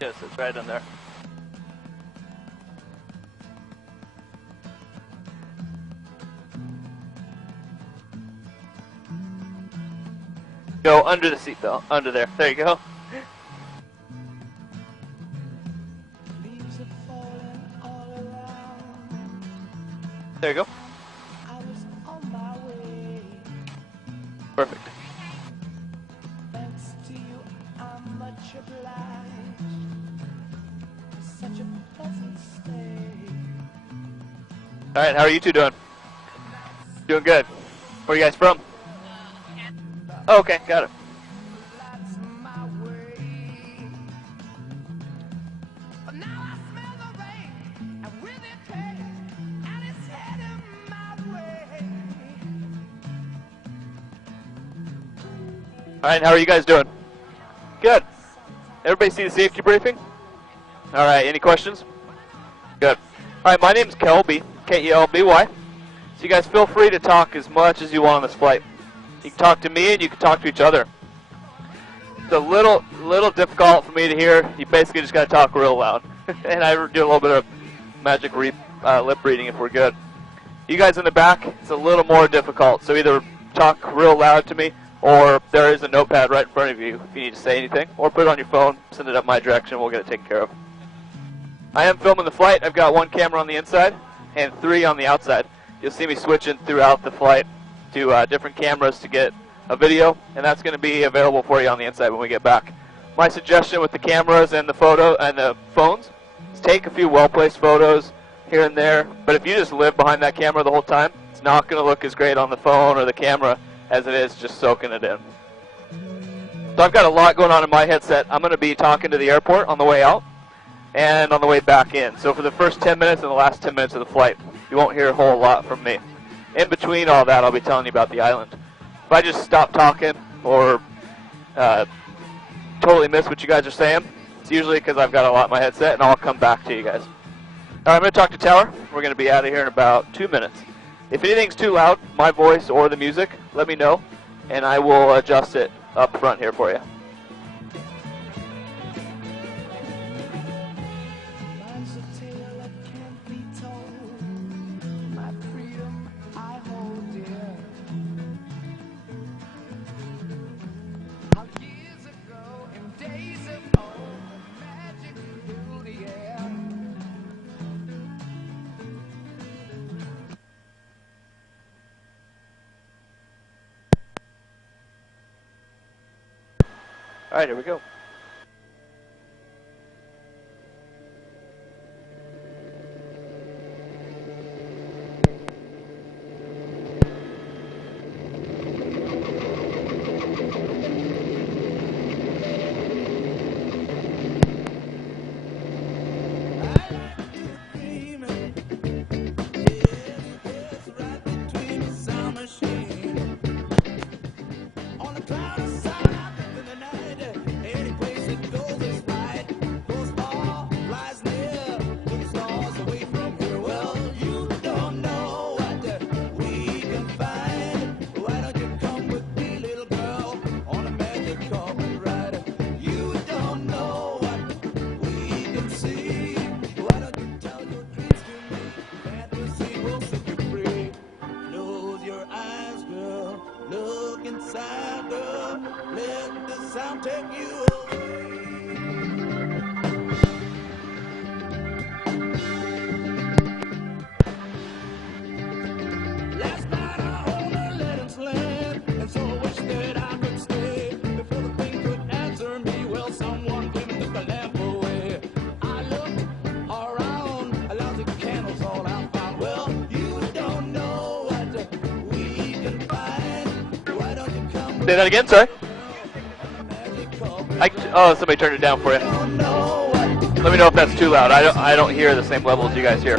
Yes, it's right in there. Go under the seatbelt, under there. There you go. There you go. Perfect. All right, how are you two doing? Doing good. Where are you guys from? Oh, okay, got it. All right, how are you guys doing? Good. Everybody see the safety briefing? All right, any questions? Good. All right, my name's Kelby, K-E-L-B-Y. So you guys feel free to talk as much as you want on this flight. You can talk to me and you can talk to each other. It's a little difficult for me to hear. You basically just got to talk real loud. And I do a little bit of magic lip reading if we're good. You guys in the back, it's a little more difficult. So either talk real loud to me, or there is a notepad right in front of you if you need to say anything, or put it on your phone, send it up my direction, we'll get it taken care of. I am filming the flight. I've got one camera on the inside and 3 on the outside. You'll see me switching throughout the flight to different cameras to get a video, and that's going to be available for you on the inside when we get back. My suggestion with the cameras and the phones is take a few well-placed photos here and there, but if you just live behind that camera the whole time, it's not going to look as great on the phone or the camera as it is just soaking it in. So I've got a lot going on in my headset. I'm going to be talking to the airport on the way out and on the way back in. So for the first 10 minutes and the last 10 minutes of the flight, you won't hear a whole lot from me. In between all that, I'll be telling you about the island. If I just stop talking or totally miss what you guys are saying, it's usually because I've got a lot in my headset, and I'll come back to you guys. All right, I'm going to talk to Tower. We're going to be out of here in about 2 minutes. If anything's too loud, my voice or the music, let me know, and I will adjust it up front here for you. All right, here we go. Say that again, sorry. Oh, somebody turned it down for you. Let me know if that's too loud. I don't hear the same level as you guys hear.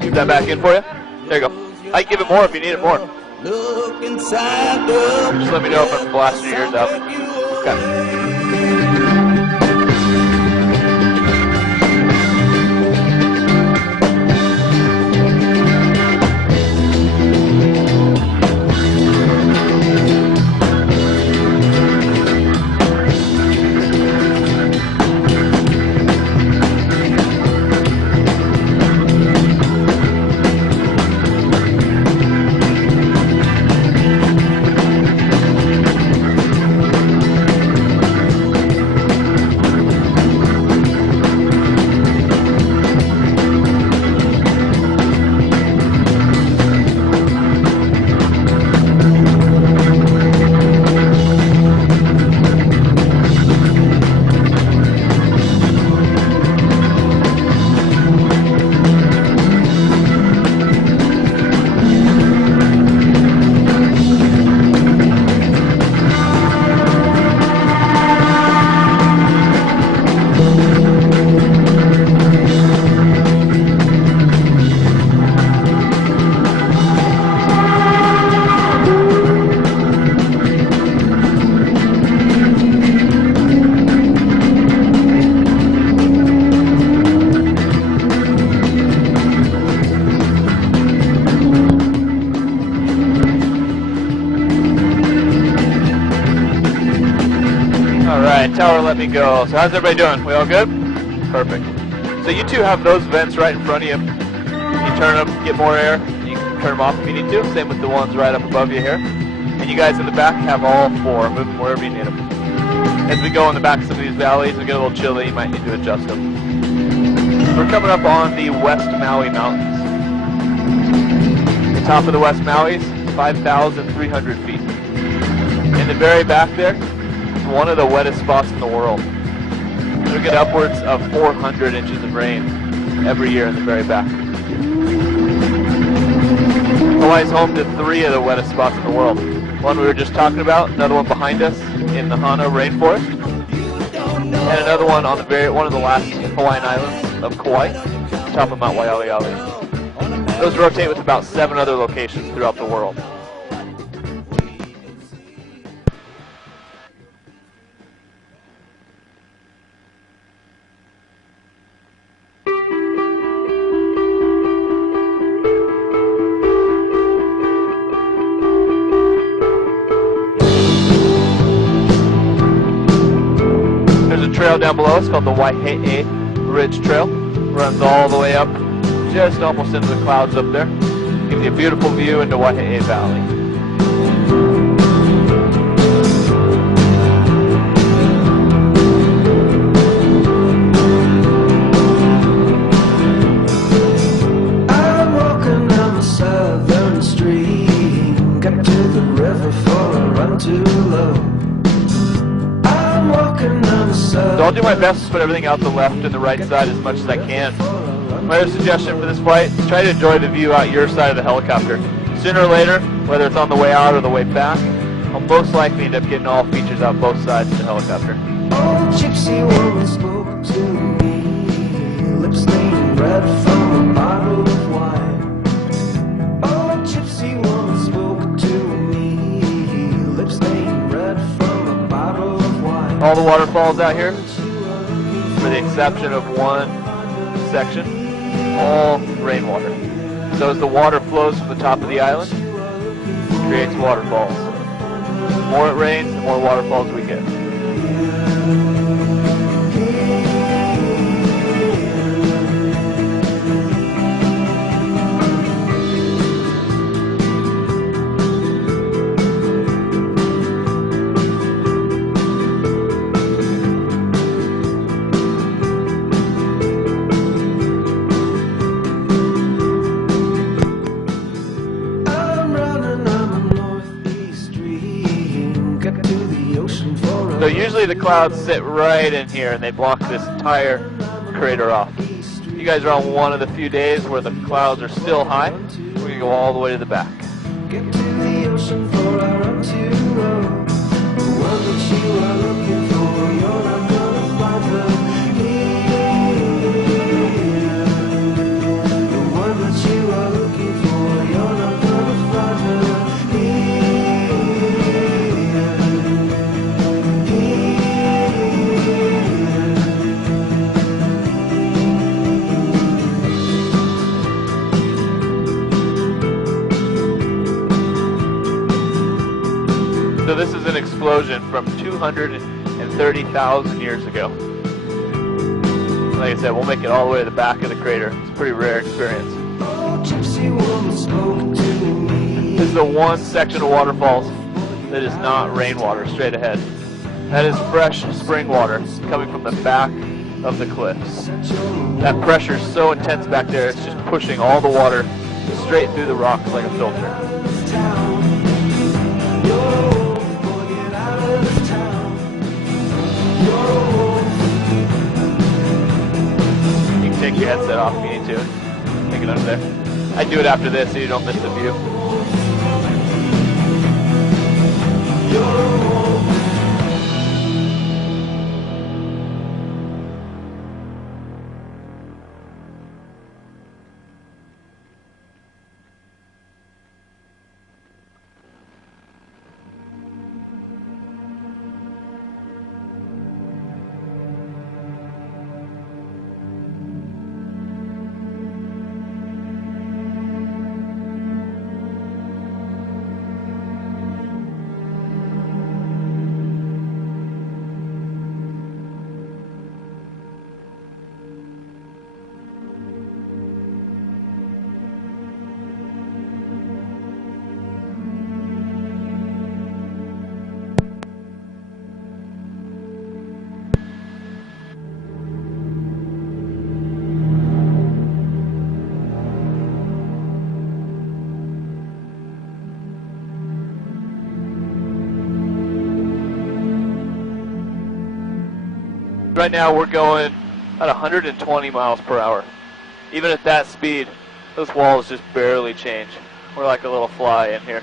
Keep that back in for you. There you go. I can give it more if you need it more. Just let me know if I'm blasting your ears out. Okay. Alright, tower, let me go. So how's everybody doing? We all good? Perfect. So you two have those vents right in front of you. You turn them, get more air. You can turn them off if you need to. Same with the ones right up above you here. And you guys in the back have all four. Move them wherever you need them. As we go in the back of some of these valleys, we get a little chilly. You might need to adjust them. We're coming up on the West Maui Mountains. The top of the West Maui is 5,300 feet. In the very back there, it's one of the wettest spots in the world. We get upwards of 400 inches of rain every year in the very back. Hawaii's home to 3 of the wettest spots in the world. One we were just talking about, another one behind us in the Hana rainforest, and another one on one of the last Hawaiian islands of Kauai, top of Mount Waialeale. Those rotate with about 7 other locations throughout the world. Trail down below, it's called the Waihe'e Ridge Trail. Runs all the way up, just almost into the clouds up there. Gives you a beautiful view into Waihe'e Valley. I'm walking down the southern street, got to the river for a run too low. I'm walking down the So I'll do my best to put everything out the left and the right side as much as I can. My other suggestion for this flight is try to enjoy the view out your side of the helicopter. Sooner or later, whether it's on the way out or the way back, I'll most likely end up getting all features out both sides of the helicopter. old gypsy woman spoke to me, lips stained red from a bottle of wine. Old gypsy woman spoke to me, lips stained red from a bottle of wine. All the waterfalls out here, for the exception of one section, all rainwater. So as the water flows from the top of the island, it creates waterfalls. The more it rains, the more waterfalls we get. So usually the clouds sit right in here and they block this entire crater off. You guys are on one of the few days where the clouds are still high. We're going to go all the way to the back. Get to the ocean for a run to row. The one that you are looking for, you're not gonna find her here. The one that you are looking for, you're not gonna find her here. So this is an explosion from 230,000 years ago. Like I said, we'll make it all the way to the back of the crater. It's a pretty rare experience. This is the one section of waterfalls that is not rainwater straight ahead. That is fresh spring water coming from the back of the cliffs. That pressure is so intense back there, it's just pushing all the water straight through the rocks like a filter. You can take your headset off if you need to. Take it under there. I do it after this so you don't miss the view. Right now we're going at 120 miles per hour. Even at that speed, those walls just barely change. We're like a little fly in here.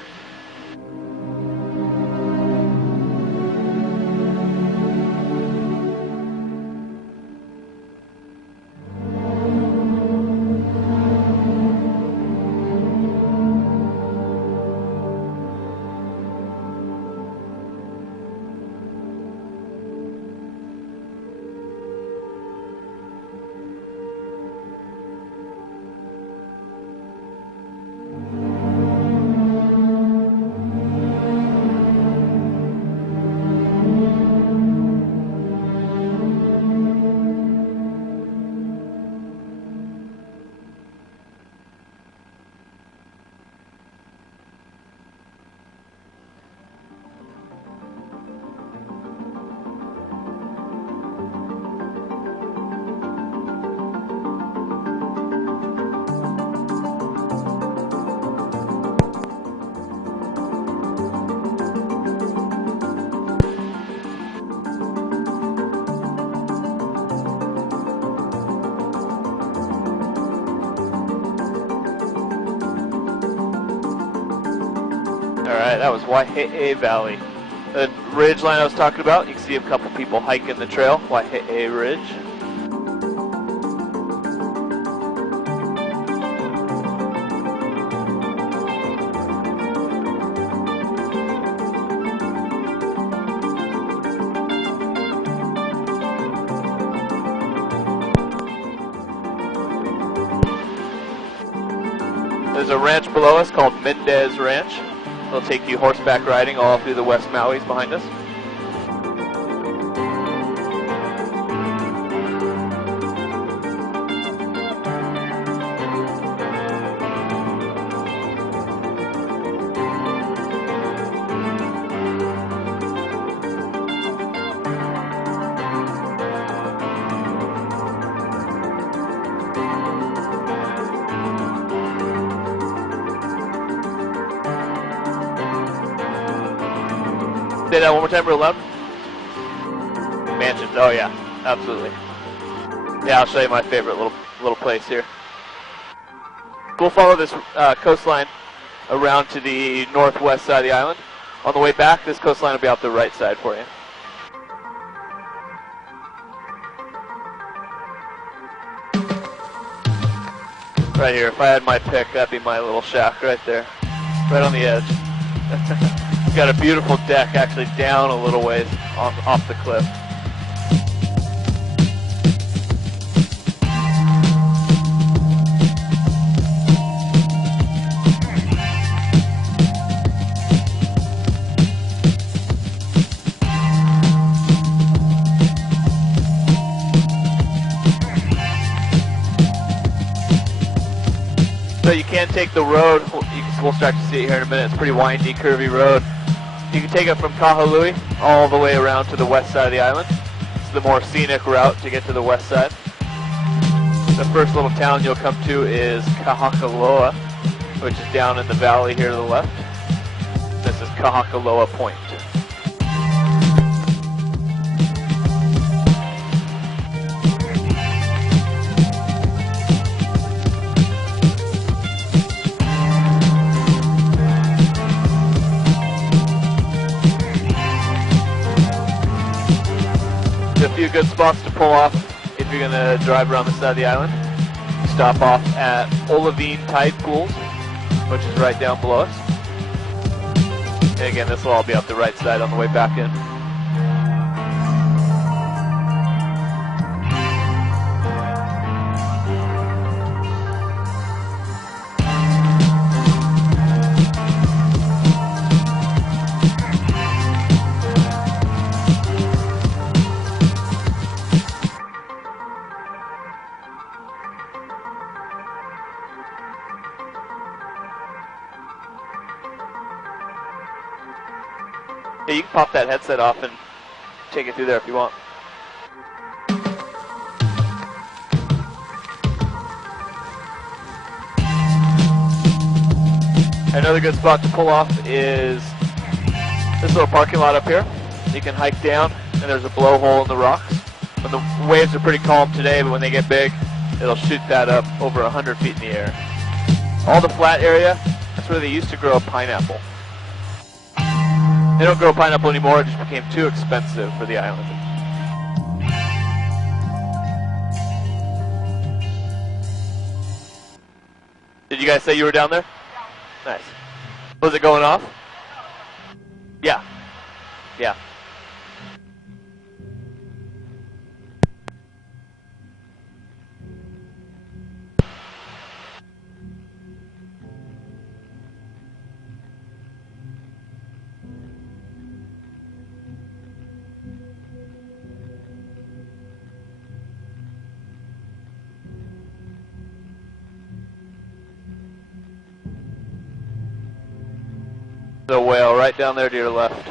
Alright, that was Waihe'e Valley. The ridge line I was talking about, you can see a couple people hiking the trail, Waihe'e Ridge. There's a ranch below us called Mendez Ranch. It'll take you horseback riding all through the West Maui's behind us. Say that one more time real loud. Mansions, oh yeah, absolutely. Yeah, I'll show you my favorite little place here. We'll follow this coastline around to the northwest side of the island. On the way back, this coastline will be out the right side for you. Right here, if I had my pick, that'd be my little shack right there. Right on the edge. Got a beautiful deck actually down a little ways off the cliff. So you can take the road, we'll start to see it here in a minute, it's a pretty windy, curvy road. You can take it from Kahului all the way around to the west side of the island. It's the more scenic route to get to the west side. The first little town you'll come to is Kahakaloa, which is down in the valley here to the left. This is Kahakaloa Point. A few good spots to pull off if you're going to drive around the side of the island. Stop off at Olivine Tide Pools, which is right down below us. And again, this will all be up the right side on the way back in. Yeah, you can pop that headset off and take it through there if you want. Another good spot to pull off is this little parking lot up here. You can hike down, and there's a blowhole in the rocks. When the waves are pretty calm today, but when they get big, it'll shoot that up over 100 feet in the air. All the flat area, that's where they used to grow pineapple. They don't grow pineapple anymore, it just became too expensive for the island. Did you guys say you were down there? Nice. Was it going off? Yeah. Yeah. The whale right down there to your left.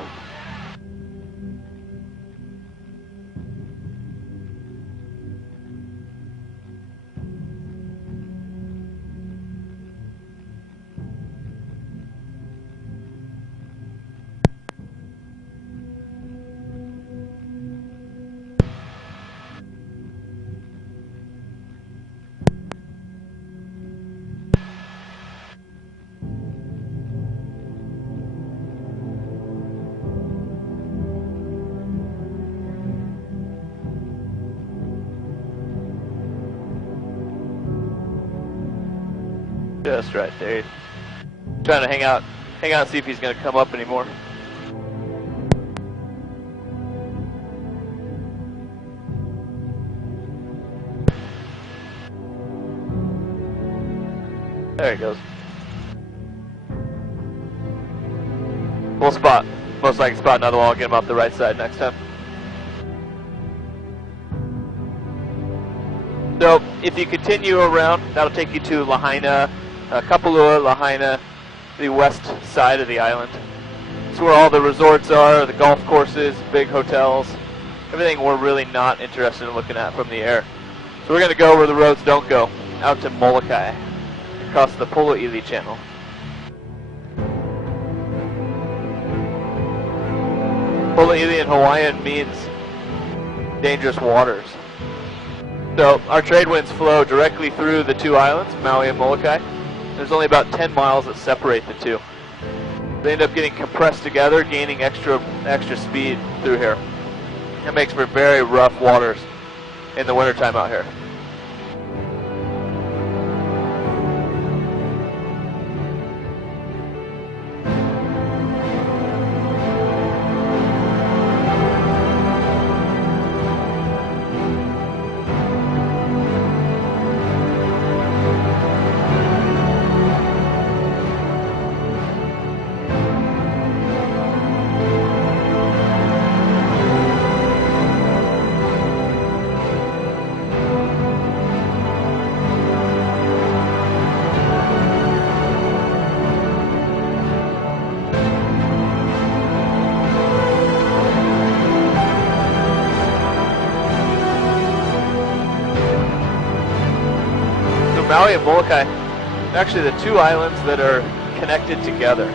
Just right there. Trying to hang out, see if he's going to come up anymore. There he goes. We'll spot. Most likely spot another one. I'll get him off the right side next time. So if you continue around, that'll take you to Lahaina, Kapalua, Lahaina, the west side of the island. It's where all the resorts are, the golf courses, big hotels, everything we're really not interested in looking at from the air. So we're going to go where the roads don't go, out to Molokai, across the Polo'ili Channel. Polo'ili in Hawaiian means dangerous waters. So our trade winds flow directly through the two islands, Maui and Molokai. There's only about 10 miles that separate the two. They end up getting compressed together, gaining extra speed through here. That makes for very rough waters in the wintertime out here. Maui and Molokai, actually the two islands that are connected together.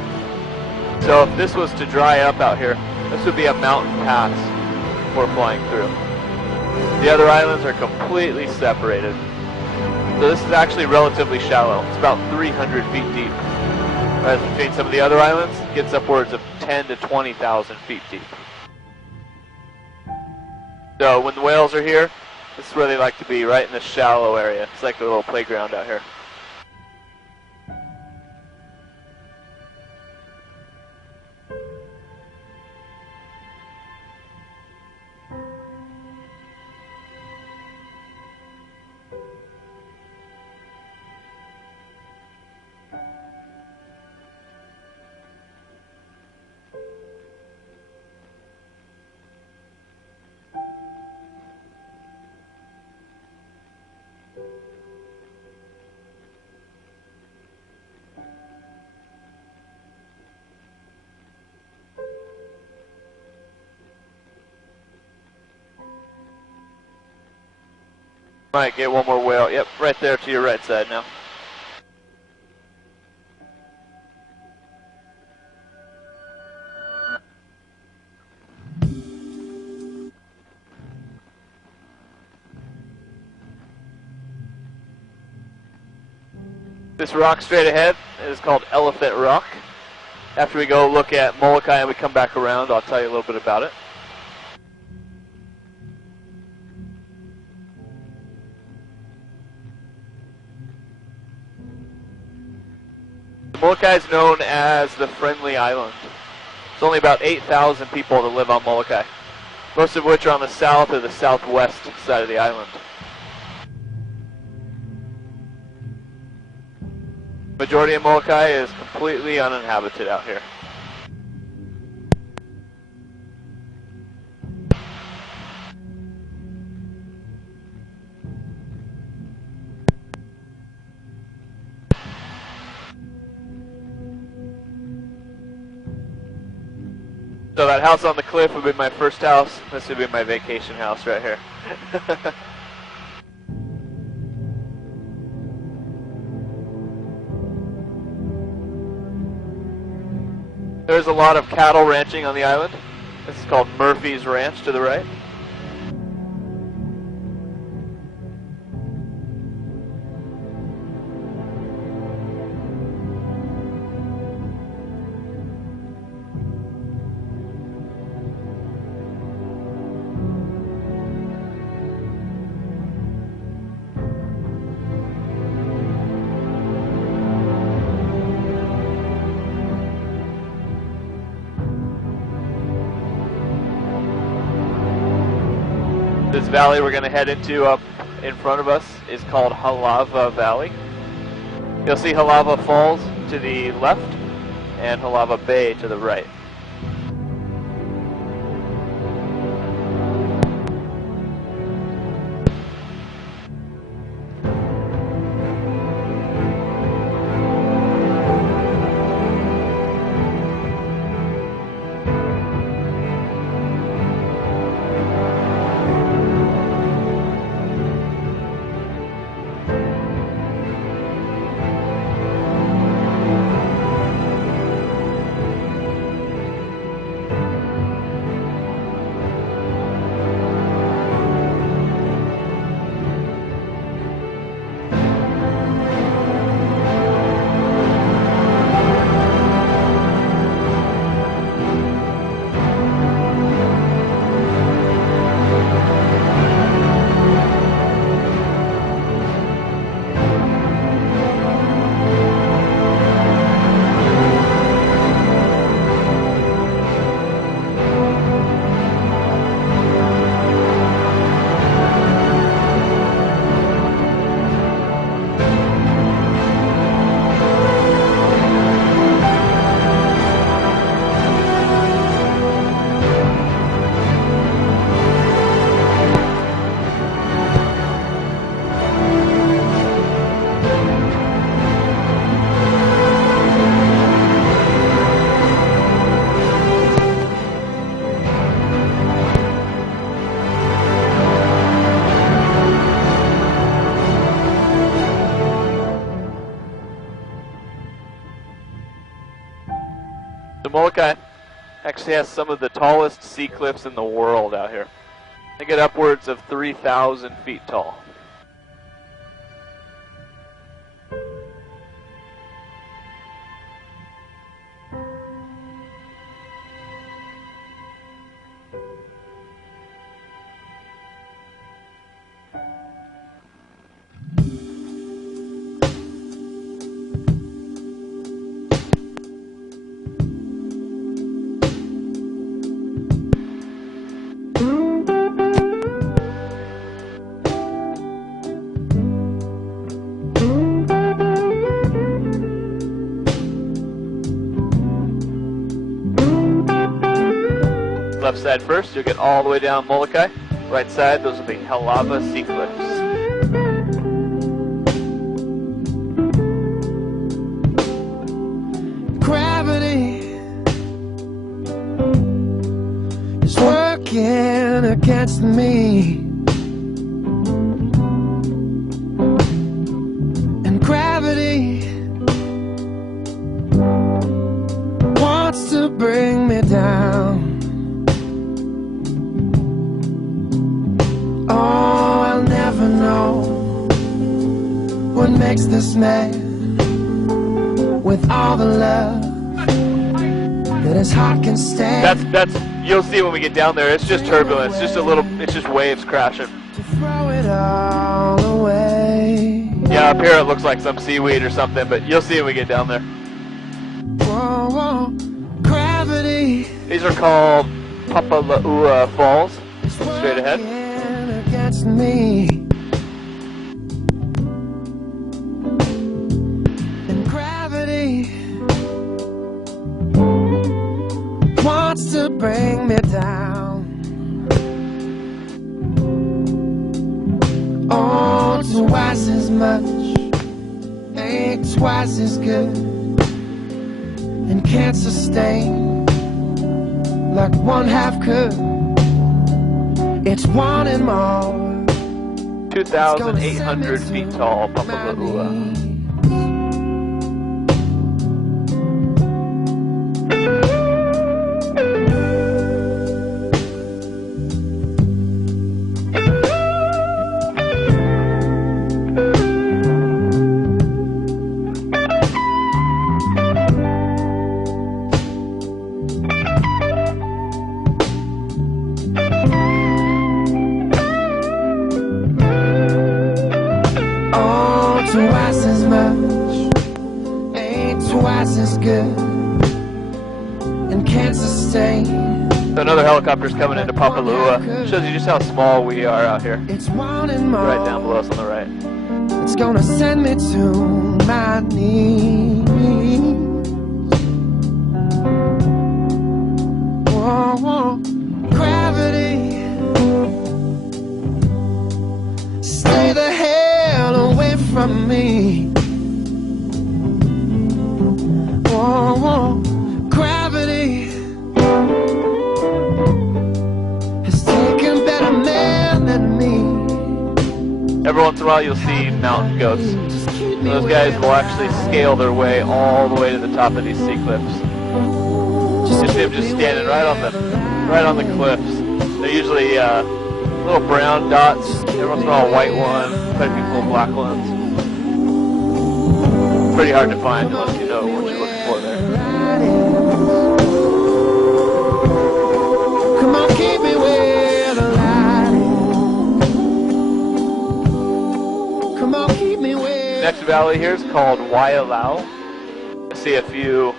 So if this was to dry up out here, this would be a mountain pass we're flying through. The other islands are completely separated. So this is actually relatively shallow. It's about 300 feet deep. Whereas between some of the other islands, it gets upwards of 10 to 20,000 feet deep. So when the whales are here, this is where they like to be, right in the shallow area. It's like a little playground out here. Might get one more whale. Yep, right there to your right side now. This rock straight ahead is called Elephant Rock. After we go look at Molokai and we come back around, I'll tell you a little bit about it. Molokai is known as the Friendly Island. There's only about 8,000 people that live on Molokai, most of which are on the south or the southwest side of the island. Majority of Molokai is completely uninhabited out here. So that house on the cliff would be my first house. This would be my vacation house right here. There's a lot of cattle ranching on the island. This is called Murphy's Ranch to the right. This valley we're going to head into up in front of us is called Halava Valley. You'll see Halava Falls to the left and Halava Bay to the right. The Molokai actually has some of the tallest sea cliffs in the world out here. They get upwards of 3,000 feet tall. Left side first, you'll get all the way down Molokai. Right side, those will be Halava Sea Cliffs. Gravity is working against me, and gravity wants to bring me down. Oh, I'll never know what makes this man with all the love that his heart can stand. That's you'll see when we get down there. It's just turbulence, just a little. It's just waves crashing. To throw it all away. Yeah, up here it looks like some seaweed or something, but you'll see when we get down there. Whoa, whoa, gravity. These are called Papala'ua Falls. Straight ahead. Against me. And gravity wants to bring me down. Oh, twice as much ain't twice as good, and can't sustain like one half could. It's wanting more. 2,800 feet tall, Papala'ua. Twice as much ain't twice as good, and can't sustain. So another helicopter's coming into Papala'ua. Shows you just how small we are out here. It's wanting more. Right down below us on the right. It's gonna send me to my knees. Whoa, whoa, gravity, stay the hell away from me. Whoa, whoa, gravity has taken better men than me. Every once in a while you'll see mountain goats. Those guys will actually scale their way all the way to the top of these sea cliffs. Just them just standing right on the cliffs. They're usually little brown dots. Every once in a while a white one. Quite a few little black ones. Pretty hard to find unless you know what you're looking for there. Come on, keep me where the light is. Come on, keep me where. Next valley here is called Waialau. I see a few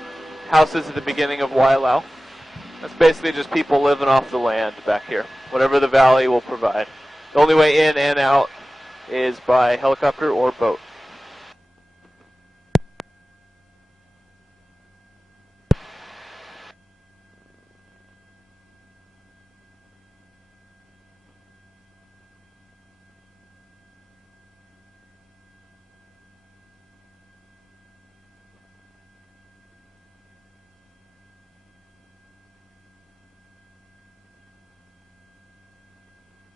houses at the beginning of Waialau. That's basically just people living off the land back here. Whatever the valley will provide. The only way in and out is by helicopter or boat.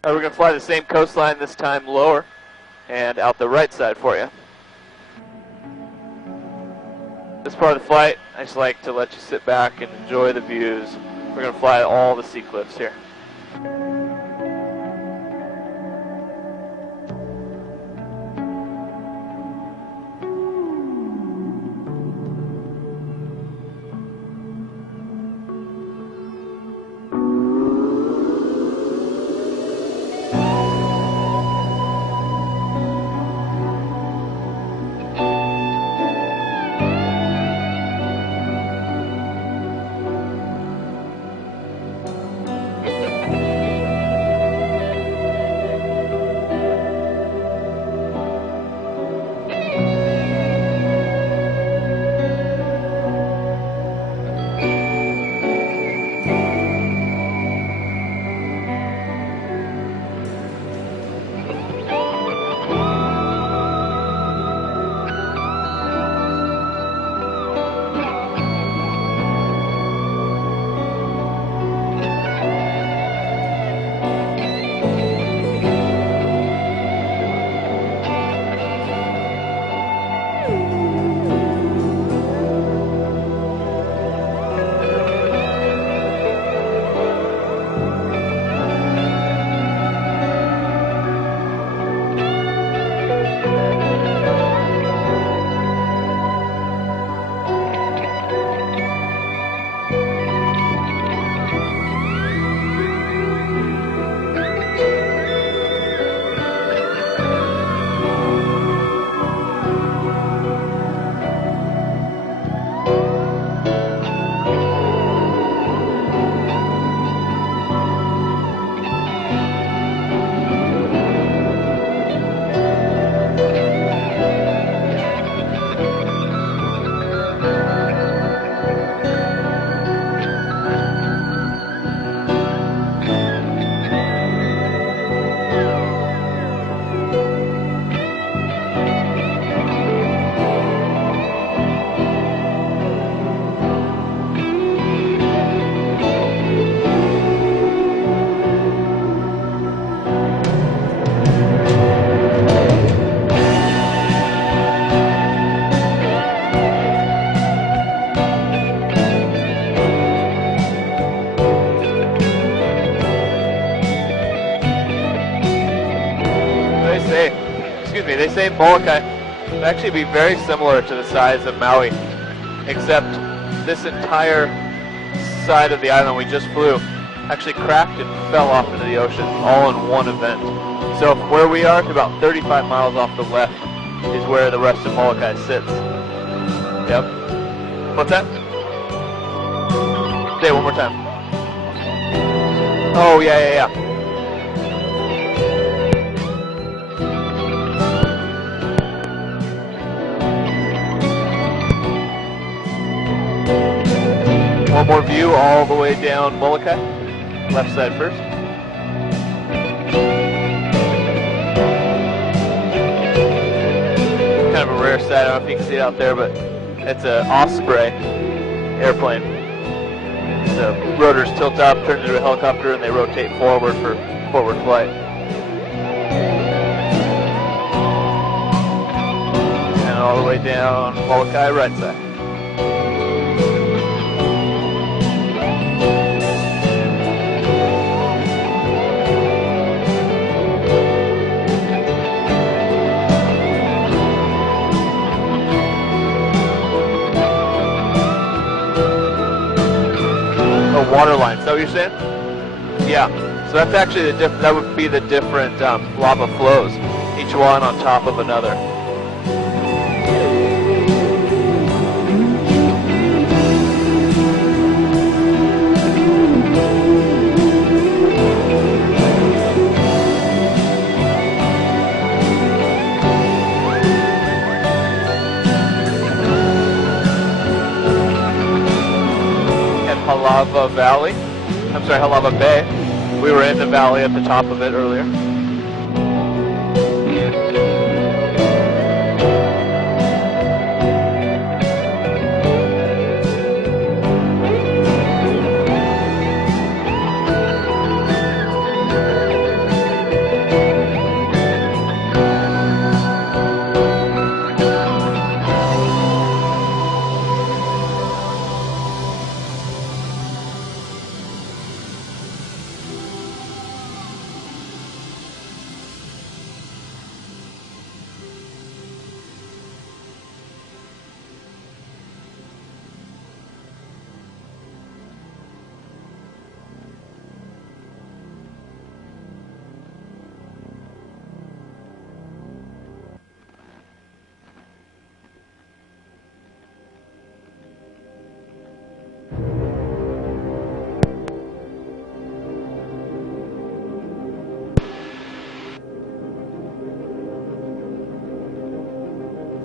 We're going to fly the same coastline, this time lower, and out the right side for you. This part of the flight, I just like to let you sit back and enjoy the views. We're going to fly all the sea cliffs here. me. They say Molokai would actually be very similar to the size of Maui, except this entire side of the island we just flew actually cracked and fell off into the ocean all in one event. So from where we are to about 35 miles off the left is where the rest of Molokai sits. Yep. What's that? Say it one more time. Oh, yeah. One more view all the way down Molokai. Left side first. Kind of a rare sight. I don't know if you can see it out there, but it's an Osprey airplane. The rotors tilt up, turn into a helicopter, and they rotate forward for forward flight. And all the way down Molokai, right side. Water line. Is that what you're saying? Yeah. So that's actually that would be the different lava flows, each one on top of another. Halava Bay. We were in the valley at the top of it earlier.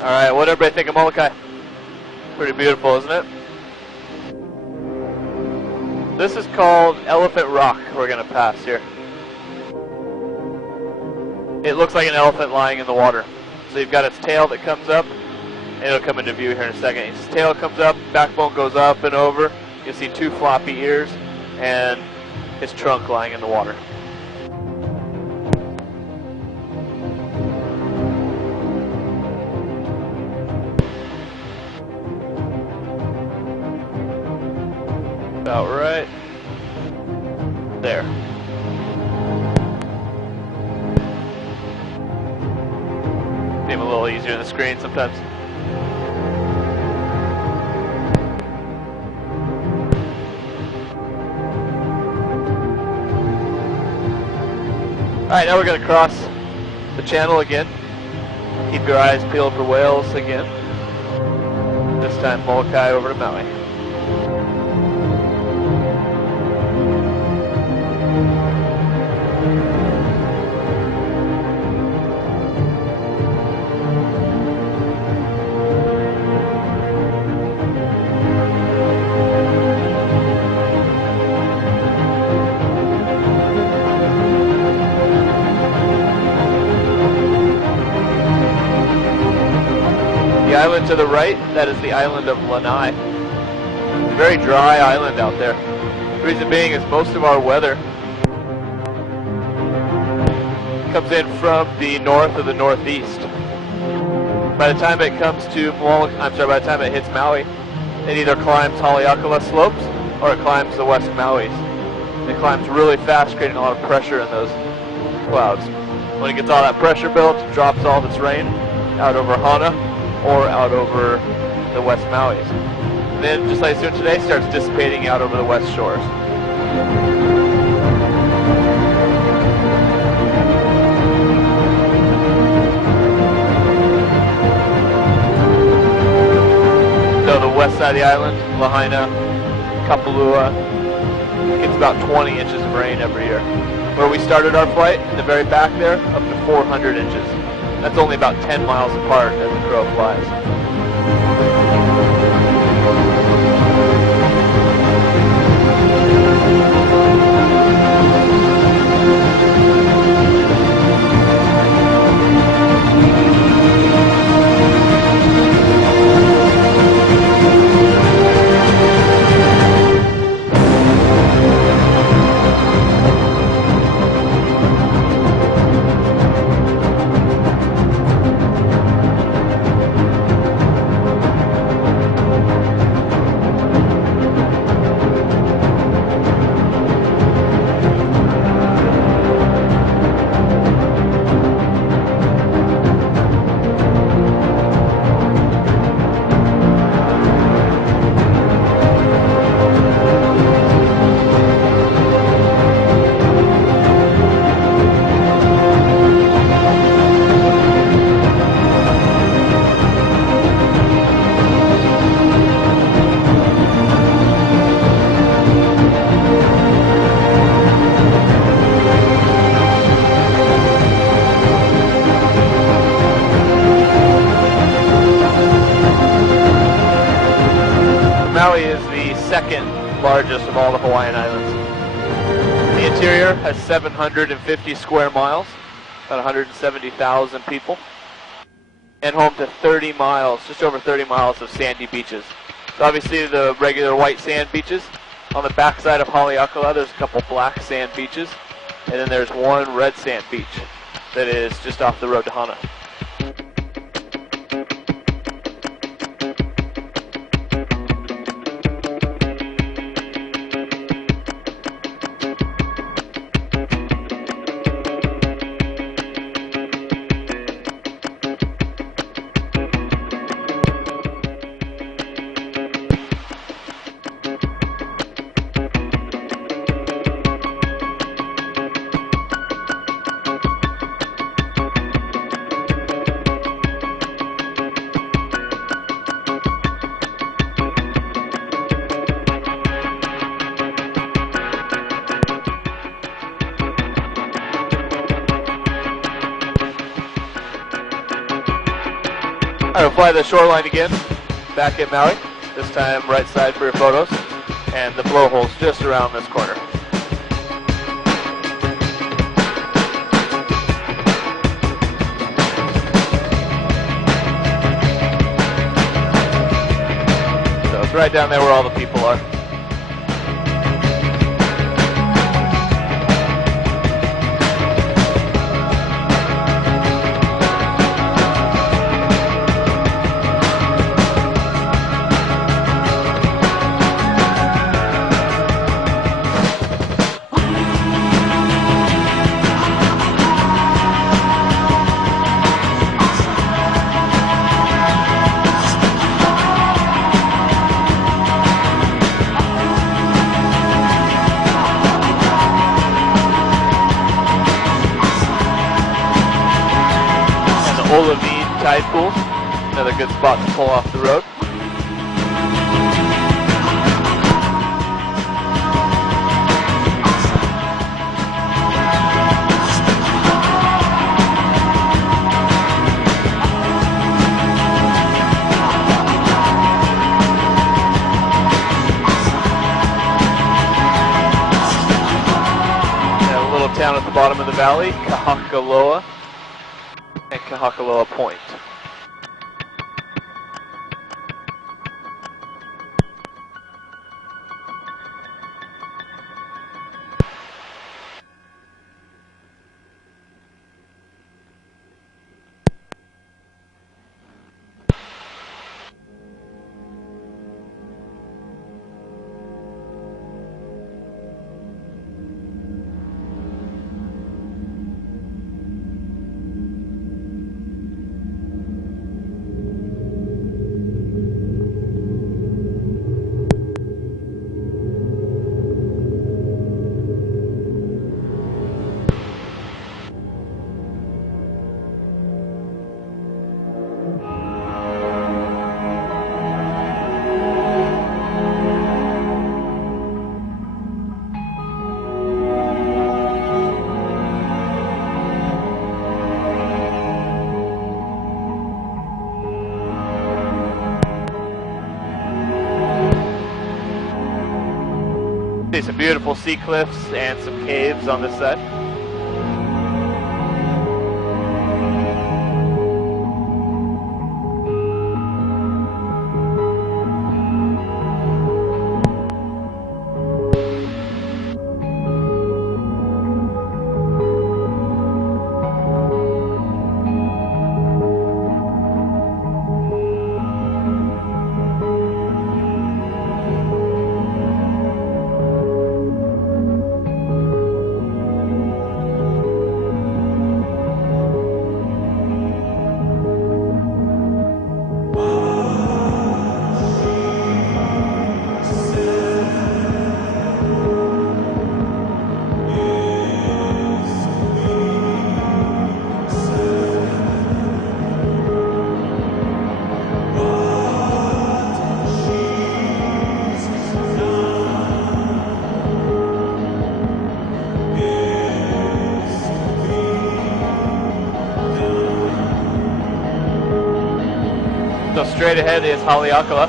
Alright, what everybody think of Molokai? Pretty beautiful, isn't it? This is called Elephant Rock we're going to pass here. It looks like an elephant lying in the water. So you've got its tail that comes up, and it'll come into view here in a second. Its tail comes up, backbone goes up and over. You'll see two floppy ears, and its trunk lying in the water. About right there. Seem a little easier on the screen sometimes. Alright, now we're going to cross the channel again. Keep your eyes peeled for whales again. This time Molokai over to Maui. The island to the right, that is the island of Lanai. Very dry island out there. The reason being is most of our weather comes in from the north or the northeast. By the time it comes to by the time it hits Maui, it either climbs Haleakala slopes or it climbs the West Mauis. It climbs really fast, creating a lot of pressure in those clouds. When it gets all that pressure built, it drops all of its rain out over Hana or out over the West Maui's. And then, just like it's doing today, starts dissipating out over the west shores. So the west side of the island, Lahaina, Kapalua, gets about 20 inches of rain every year. Where we started our flight, in the very back there, up to 400 inches. That's only about 10 miles apart as the crow flies. Maui is the second largest of all the Hawaiian Islands. The interior has 750 square miles, about 170,000 people, and home to 30 miles, just over 30 miles of sandy beaches. So obviously the regular white sand beaches. On the backside of Haleakala, there's a couple black sand beaches, and then there's one red sand beach that is just off the road to Hana. Alright, we'll fly the shoreline again, back at Maui, this time right side for your photos, and the blowhole's just around this corner. So it's right down there where all the people are. Olivine tide pools, another good spot to pull off the road. And a little town at the bottom of the valley, Kahakaloa. And Kahakaloa Point. beautiful sea cliffs and some caves on this side. So straight ahead is Haleakala.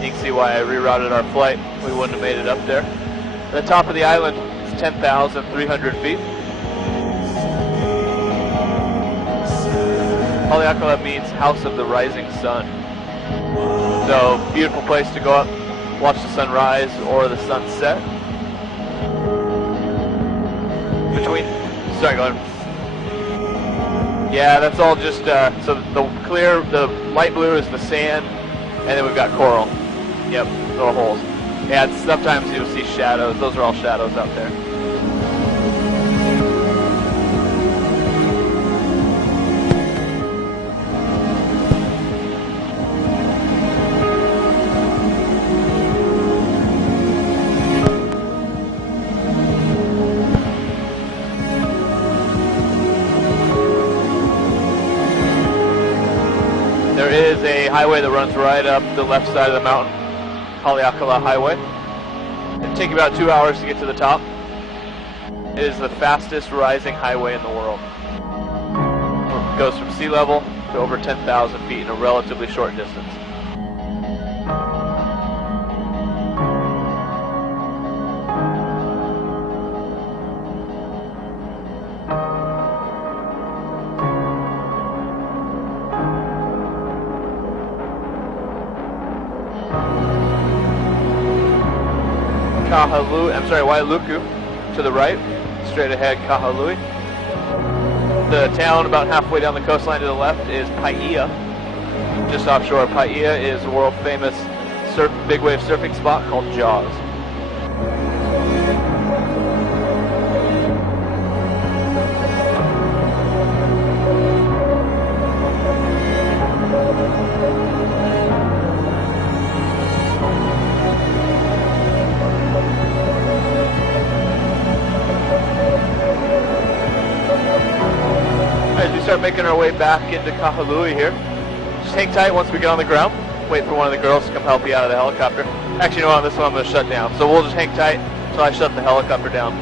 You can see why I rerouted our flight. We wouldn't have made it up there. The top of the island is 10,300 feet. Haleakala means House of the Rising Sun. So beautiful place to go up, watch the sunrise or the sunset. Sorry, go ahead. Yeah, that's all just, so the light blue is the sand, and then we've got coral. Yep, little holes. Yeah, sometimes you'll see shadows. Those are all shadows out there. There is a highway that runs right up the left side of the mountain, Haleakala Highway. It'll take you about 2 hours to get to the top. It is the fastest rising highway in the world. It goes from sea level to over 10,000 feet in a relatively short distance. Wailuku to the right, straight ahead Kahului. The town about halfway down the coastline to the left is Paia, just offshore. Paia is a world famous big wave surfing spot called Jaws. As we start making our way back into Kahului here, just hang tight once we get on the ground. Wait for one of the girls to come help you out of the helicopter. Actually, no, on this one I'm going to shut down. So we'll just hang tight until I shut the helicopter down.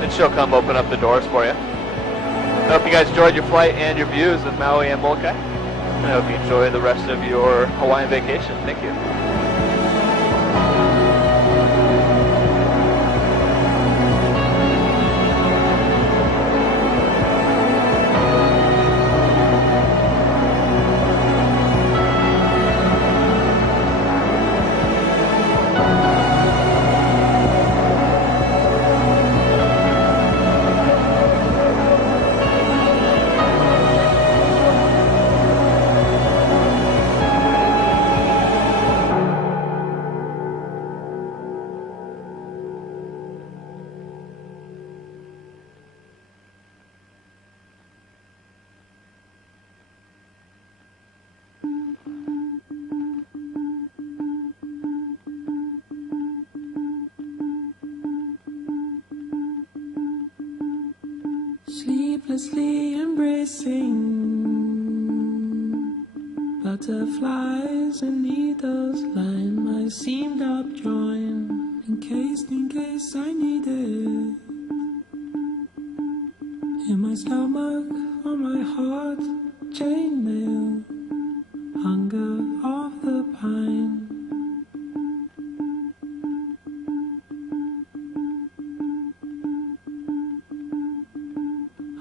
Then she'll come open up the doors for you. I hope you guys enjoyed your flight and your views of Maui and Molokai. And I hope you enjoy the rest of your Hawaiian vacation. Thank you. Sleeplessly embracing butterflies and needles line my seamed up joint, in case I need it. In my stomach, on my heart, chainmail, hunger of the pine.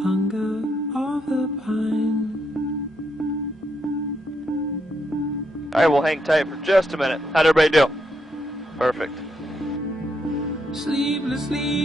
hunger of the pine. Alright, we'll hang tight for just a minute. How'd everybody do? Perfect. Sleeplessly